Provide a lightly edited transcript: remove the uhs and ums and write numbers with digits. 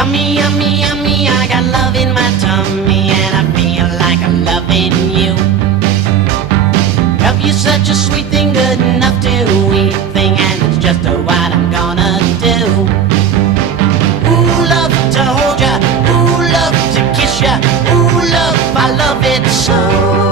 Yummy, yummy, yummy, I got love in my tummy, and I feel like I'm loving you. Love you such a sweet thing, good enough to eat thing, and it's just what I'm gonna do. Ooh, love to hold ya, ooh, love to kiss ya, ooh, love, I love it so.